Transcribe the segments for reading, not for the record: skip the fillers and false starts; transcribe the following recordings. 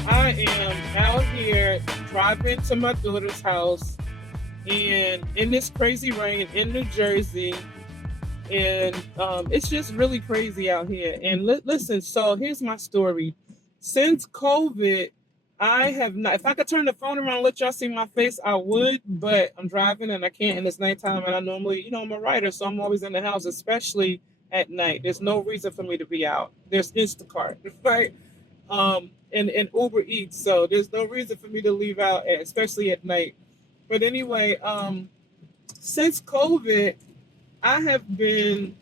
I am out here driving to my daughter's house and in this crazy rain in New Jersey. And it's just really crazy out here. And listen, so here's my story. Since COVID, I have not, if I could turn the phone around and let y'all see my face, I would, but I'm driving and I can't, and it's nighttime. And I normally, I'm a writer, so I'm always in the house, especially at night. There's no reason for me to be out. There's Instacart, right? And Uber Eats. So there's no reason for me to leave out, especially at night. But anyway, since COVID, I have been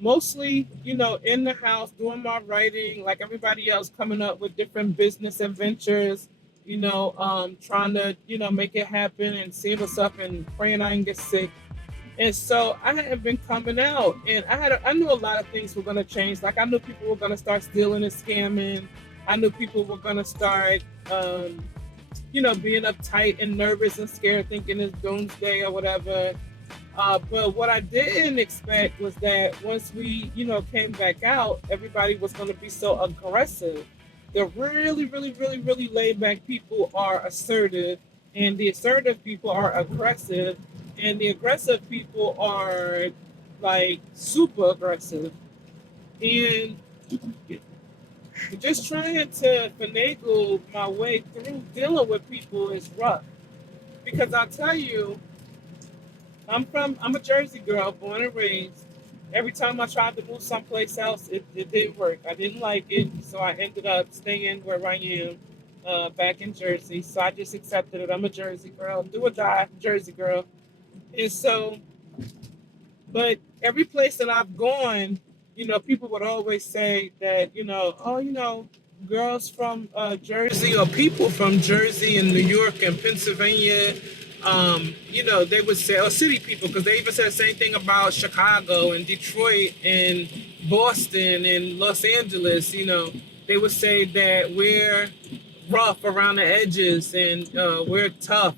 mostly, in the house doing my writing, like everybody else, coming up with different business adventures, trying to, make it happen and see what's up and praying I didn't get sick. And so I hadn't been coming out, and I knew a lot of things were going to change. Like I knew people were going to start stealing and scamming. I knew people were going to start, being uptight and nervous and scared, thinking it's doomsday or whatever. But what I didn't expect was that once we, came back out, everybody was going to be so aggressive. The really, really, really, really laid back people are assertive, and the assertive people are aggressive, and the aggressive people are like super aggressive. And just trying to finagle my way through dealing with people is rough. Because I'll tell you, I'm a Jersey girl, born and raised. Every time I tried to move someplace else, it didn't work. I didn't like it, so I ended up staying where I am, back in Jersey. So I just accepted it. I'm a Jersey girl, do or die, Jersey girl. And so, but every place that I've gone, people would always say that, oh, girls from Jersey or people from Jersey and New York and Pennsylvania, they would say, or city people, because they even said the same thing about Chicago and Detroit and Boston and Los Angeles. They would say that we're rough around the edges and we're tough,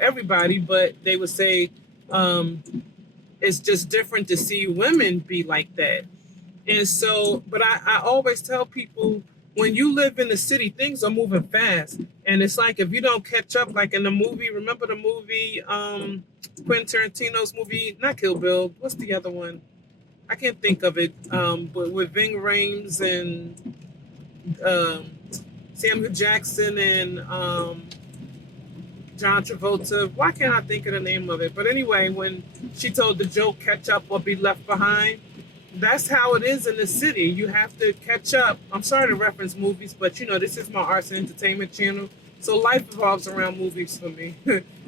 everybody, but they would say it's just different to see women be like that. And so, but I always tell people, when you live in the city, things are moving fast. And it's like if you don't catch up, like in the movie, remember the movie, Quentin Tarantino's movie, not Kill Bill, what's the other one? I can't think of it, but with Ving Rhames and um, Samuel Jackson and John Travolta. Why can't I think of the name of it? But anyway, when she told the joke, catch up or be left behind, that's how it is in the city. You have to catch up. I'm sorry to reference movies, but this is my arts and entertainment channel. So life revolves around movies for me.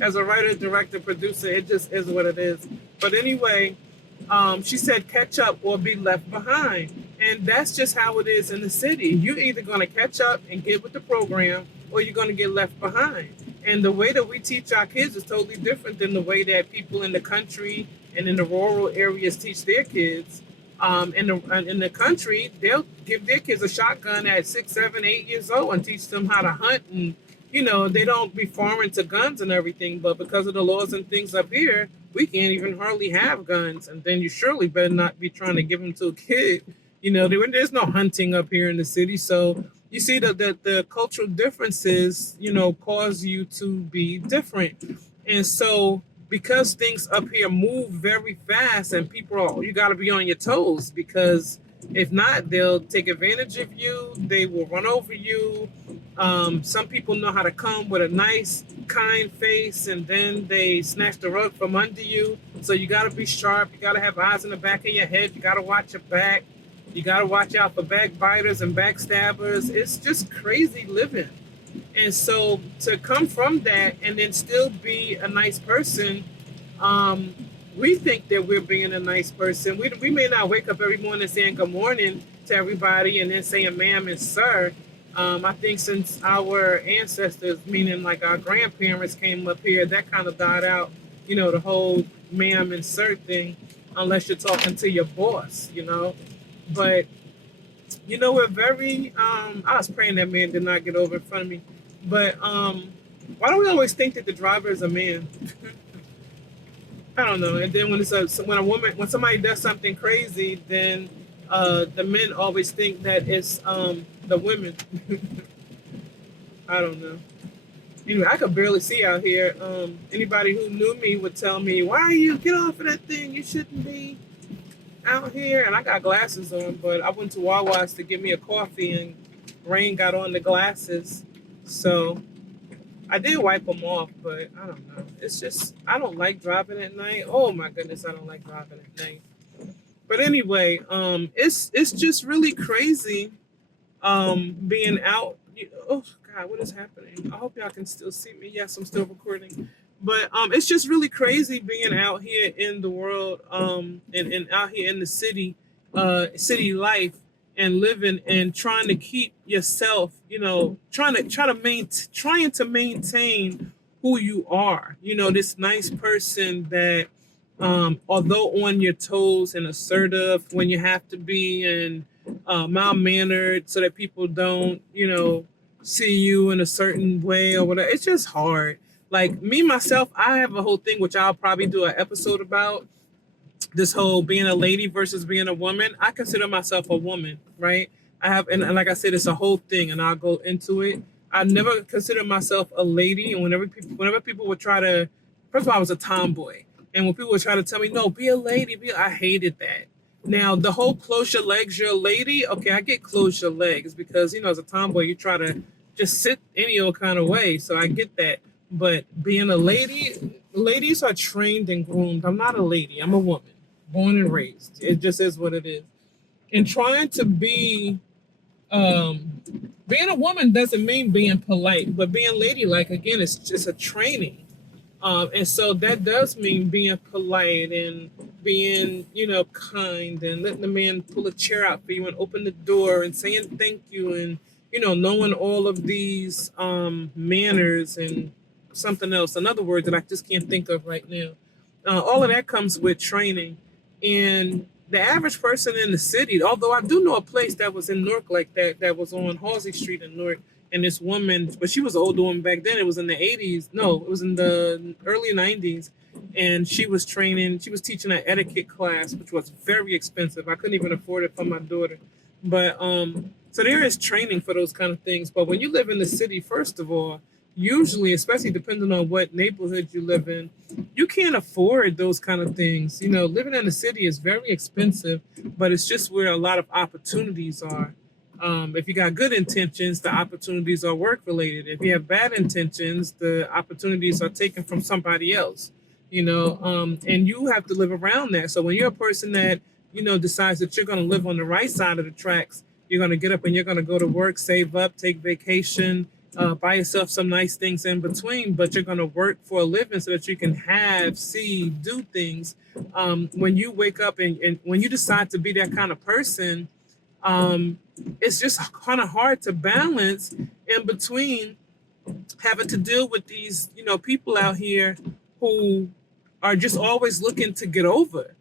As a writer, director, producer, it just is what it is. But anyway, she said catch up or be left behind. And that's just how it is in the city. You're either going to catch up and get with the program, or you're going to get left behind. And the way that we teach our kids is totally different than the way that people in the country and in the rural areas teach their kids. In the country, they'll give their kids a shotgun at 6, 7, 8 years old and teach them how to hunt. And, they don't be foreign to guns and everything. But because of the laws and things up here, we can't even hardly have guns. And then you surely better not be trying to give them to a kid. There's no hunting up here in the city. So you see that the cultural differences, cause you to be different. And so because things up here move very fast and you got to be on your toes, because if not, they'll take advantage of you. They will run over you. Some people know how to come with a nice, kind face, and then they snatch the rug from under you. So you got to be sharp. You got to have eyes in the back of your head. You got to watch your back. You got to watch out for backbiters and backstabbers. It's just crazy living. And so to come from that and then still be a nice person, we think that we're being a nice person. We may not wake up every morning saying good morning to everybody and then saying ma'am and sir. I think since our ancestors, meaning like our grandparents came up here, that kind of died out, the whole ma'am and sir thing, unless you're talking to your boss, But we're very. I was praying that man did not get over in front of me. But why do we always think that the driver is a man? I don't know. And then when somebody does something crazy, then the men always think that it's the women. I don't know. Anyway, I could barely see out here. Anybody who knew me would tell me, "Why are you get off of that thing? You shouldn't be out here." And I got glasses on, but I went to Wawa's to get me a coffee, and rain got on the glasses, so I did wipe them off. But I don't know. It's just I don't like driving at night. Oh my goodness, I don't like driving at night. But anyway, it's just really crazy being out. Oh God, what is happening? I hope y'all can still see me. Yes, I'm still recording. But it's just really crazy being out here in the world, and out here in the city, city life, and living and trying to keep yourself, trying to maintain who you are. This nice person that, although on your toes and assertive when you have to be, and mild mannered so that people don't, see you in a certain way or whatever. It's just hard. Like me myself, I have a whole thing which I'll probably do an episode about, this whole being a lady versus being a woman. I consider myself a woman, right? I have, and like I said, it's a whole thing, and I'll go into it. I never consider myself a lady, and whenever people would try to, first of all, I was a tomboy, and when people would try to tell me, no, be a lady, I hated that. Now the whole close your legs, you're a lady. Okay, I get close your legs because as a tomboy, you try to just sit any old kind of way. So I get that. But being a lady, ladies are trained and groomed. I'm not a lady. I'm a woman, born and raised. It just is what it is. And trying to be, being a woman doesn't mean being polite, but being ladylike, again, it's just a training. And so that does mean being polite and being, kind, and letting the man pull a chair out for you and open the door and saying thank you, and, knowing all of these manners and something else, another word that I just can't think of right now. All of that comes with training. And the average person in the city, although I do know a place that was in Newark like that, that was on Halsey Street in Newark, and this woman, but she was an older woman back then. It was in the 80s. No, it was in the early 90s. And she was teaching an etiquette class, which was very expensive. I couldn't even afford it for my daughter. But so there is training for those kind of things. But when you live in the city, first of all, usually, especially depending on what neighborhood you live in, you can't afford those kind of things. Living in the city is very expensive, but it's just where a lot of opportunities are. If you got good intentions, the opportunities are work related. If you have bad intentions, the opportunities are taken from somebody else. And you have to live around that. So when you're a person that decides that you're going to live on the right side of the tracks, you're going to get up and you're going to go to work, save up, take vacation, buy yourself some nice things in between, but you're going to work for a living so that you can do things. When you wake up and when you decide to be that kind of person, it's just kind of hard to balance in between having to deal with these, people out here who are just always looking to get over.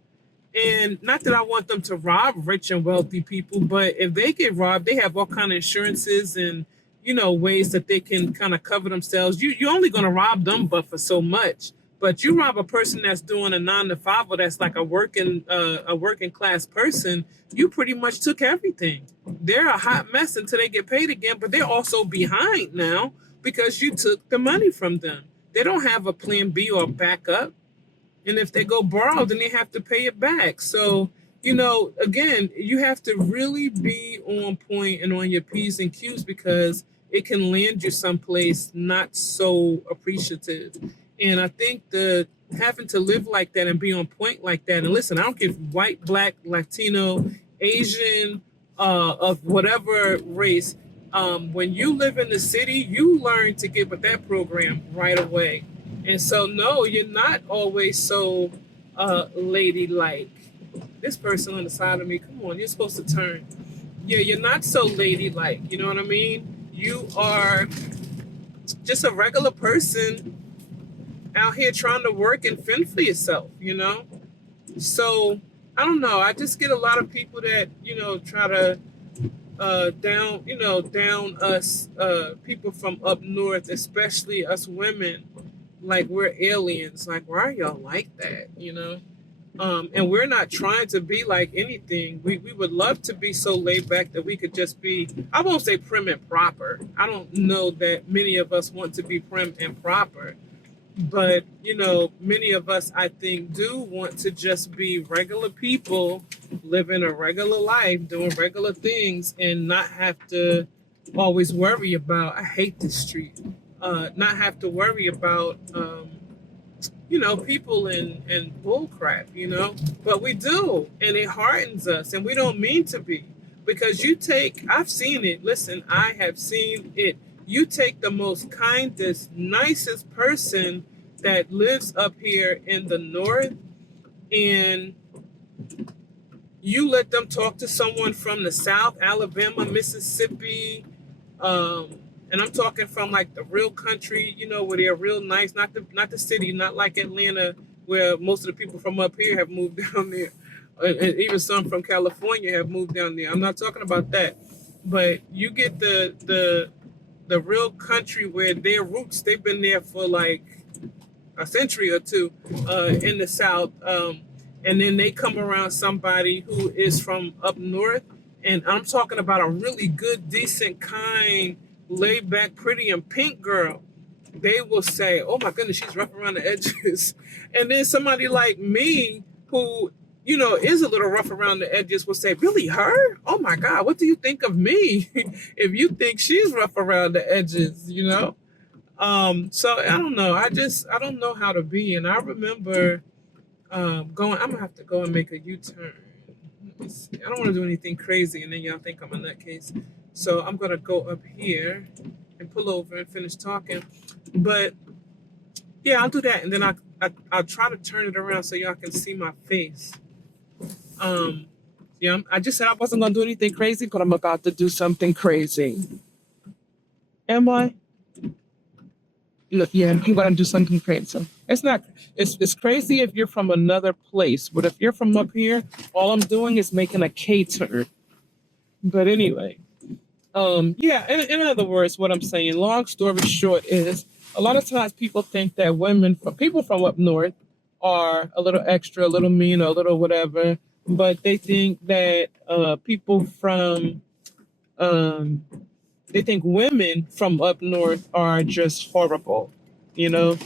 And not that I want them to rob rich and wealthy people, but if they get robbed, they have all kind of insurances and ways that they can kind of cover themselves. You're only going to rob them, but for so much. But you rob a person that's doing a 9 to 5, or that's like a working class person, you pretty much took everything. They're a hot mess until they get paid again, but they're also behind now because you took the money from them. They don't have a plan B or backup. And if they go borrow, then they have to pay it back. So, again, you have to really be on point and on your P's and Q's because it can land you someplace not so appreciative. And I think the having to live like that and be on point like that, and listen, I don't care if white, black, Latino, Asian, of whatever race, when you live in the city, you learn to get with that program right away. And so, no, you're not always so ladylike. This person on the side of me, come on, you're supposed to turn. Yeah, you're not so ladylike. You know what I mean? You are just a regular person out here trying to work and fend for yourself. So, I don't know. I just get a lot of people that, try to down us, people from up north, especially us women, like we're aliens. Like, why are y'all like that? And we're not trying to be like anything. We would love to be so laid back that we could just be, I won't say prim and proper. I don't know that many of us want to be prim and proper. But, many of us, I think, do want to just be regular people, living a regular life, doing regular things, and not have to always worry about, I hate this street, not have to worry about, people and bull crap, but we do. And it hardens us, and we don't mean to be. Because I've seen it. Listen, I have seen it. You take the most kindest, nicest person that lives up here in the north, and you let them talk to someone from the south, Alabama, Mississippi, and I'm talking from like the real country, where they're real nice, not the city, not like Atlanta, where most of the people from up here have moved down there, and even some from California have moved down there. I'm not talking about that, but you get the real country where their roots, they've been there for like a century or two, in the South, and then they come around somebody who is from up north, and I'm talking about a really good, decent, kind, laid back, pretty, and pink girl. They will say, "Oh my goodness, she's rough around the edges," and then somebody like me who is a little rough around the edges will say, "Really, her? Oh my God, what do you think of me if you think she's rough around the edges?" So I don't know. I don't know how to be. And I remember going, I'm gonna have to go and make a U-turn. Let me see. I don't want to do anything crazy and then y'all think I'm a nutcase. So I'm gonna go up here and pull over and finish talking. But yeah, I'll do that, and then I'll try to turn it around so y'all can see my face. Um, yeah, I just said I wasn't gonna do anything crazy, but I'm about to do something crazy. Am I? Look, yeah, you gotta do something crazy. It's not. It's crazy if you're from another place, but if you're from up here, all I'm doing is making a K turn. But anyway, yeah. In other words, what I'm saying, long story short, is a lot of times people think that people from up north, are a little extra, a little mean, or a little whatever, but they think that people from um, they think women from up north are just horrible, you know?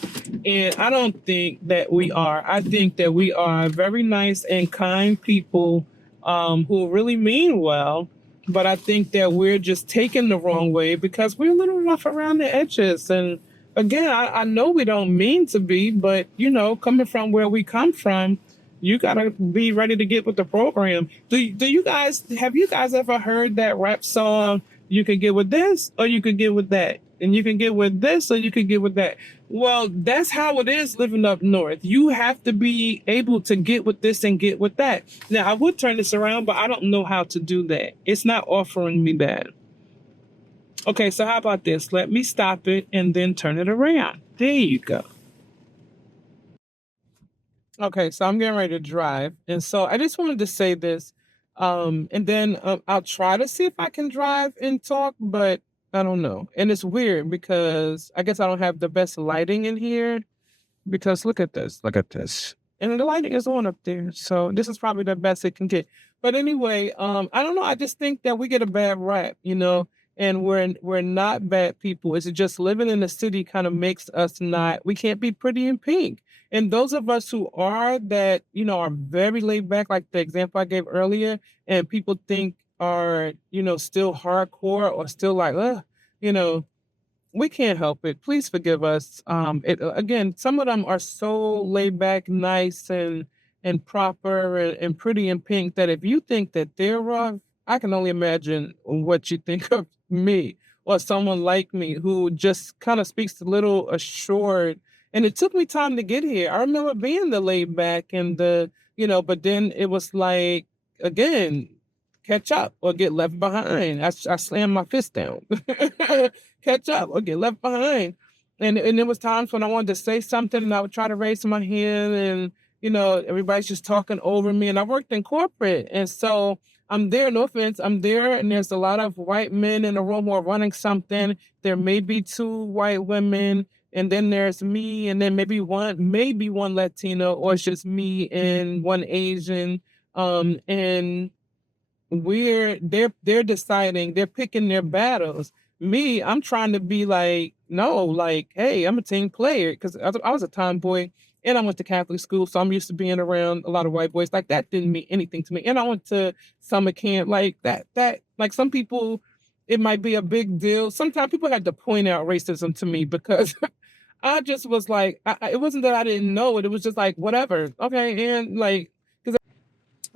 And I don't think that we are. I think that we are very nice and kind people, who really mean well. But I think that we're just taken the wrong way because we're a little rough around the edges. And again, I know we don't mean to be, but coming from where we come from, you gotta be ready to get with the program. Have you guys ever heard that rap song? You can get with this or you can get with that. And you can get with this or you can get with that. Well, that's how it is living up north. You have to be able to get with this and get with that. Now, I would turn this around, but I don't know how to do that. It's not offering me that. Okay, so how about this? Let me stop it and then turn it around. There you go. Okay, so I'm getting ready to drive. And so I just wanted to say this. And then I'll try to see if I can drive and talk, but I don't know. And it's weird because I guess I don't have the best lighting in here because look at this. Look at this. And the lighting is on up there. So this is probably the best it can get. But anyway, I don't know. I just think that we get a bad rap, and we're not bad people. It's just living in the city kind of makes us not, we can't be pretty in pink. And those of us who are that, are very laid back, like the example I gave earlier, and people think are, still hardcore or still like, you know, we can't help it. Please forgive us. Again, some of them are so laid back, nice, and proper and pretty in pink that if you think that they're rough, I can only imagine what you think of me or someone like me who just kind of speaks a little assured. And it took me time to get here. I remember being the laid back and but then it was like, again, catch up or get left behind. I slammed my fist down. Catch up or get left behind. And there was times when I wanted to say something and I would try to raise my hand and, everybody's just talking over me. And I worked in corporate. And so I'm there, no offense, I'm there and there's a lot of white men in the room who are running something. There may be two white women. and then there's me, and then maybe one Latino, or it's just me and one Asian. And they're deciding, they're picking their battles. Me, I'm trying to be like, no, like, hey, I'm a team player, because I was a tomboy, and I went to Catholic school, so I'm used to being around a lot of white boys. Like, that didn't mean anything to me. And I went to summer camp, like that like, some people, it might be a big deal. Sometimes people had to point out racism to me because I just was like, it wasn't that I didn't know it. It was just like, whatever. Okay. And like,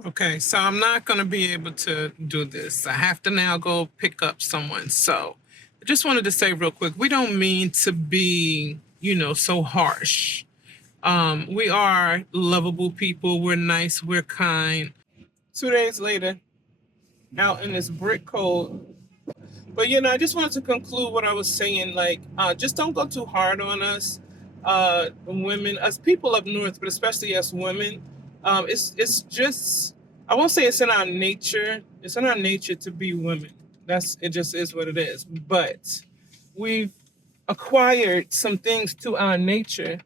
okay, so I'm not going to be able to do this. I have to now go pick up someone. So I just wanted to say real quick, we don't mean to be, so harsh. We are lovable people. We're nice. We're kind. 2 days later, out in this brick cold. But I just wanted to conclude what I was saying. Like, just don't go too hard on us, women, us people up north, but especially us women. It's just, I won't say it's in our nature. It's in our nature to be women. It just is what it is. But we've acquired some things to our nature,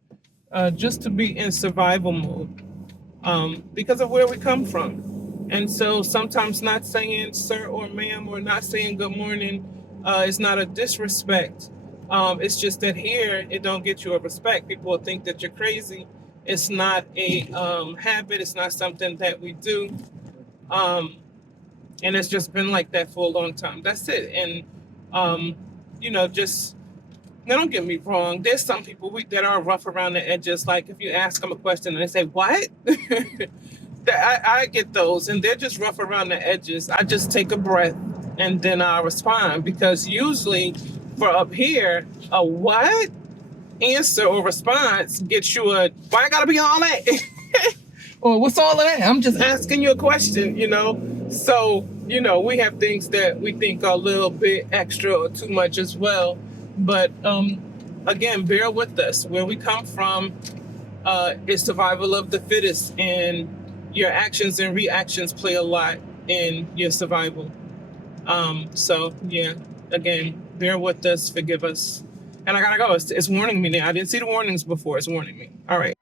just to be in survival mode, because of where we come from. And so sometimes not saying sir or ma'am, or not saying good morning, is not a disrespect. It's just that here it don't get you a respect. People will think that you're crazy. It's not a habit. It's not something that we do. And it's just been like that for a long time. That's it. And just, now don't get me wrong. There's some people that are rough around the edges. Like, if you ask them a question and they say, "What?" I get those, and they're just rough around the edges. I just take a breath and then I respond, because usually for up here, a what answer or response gets you a, "Why I gotta be all that?" Or, "What's all of that? I'm just asking you a question," So, we have things that we think are a little bit extra or too much as well. But again, bear with us. Where we come from is survival of the fittest, and your actions and reactions play a lot in your survival. So yeah, again, bear with us, forgive us. And I gotta go. It's warning me now. I didn't see the warnings before. It's warning me. All right.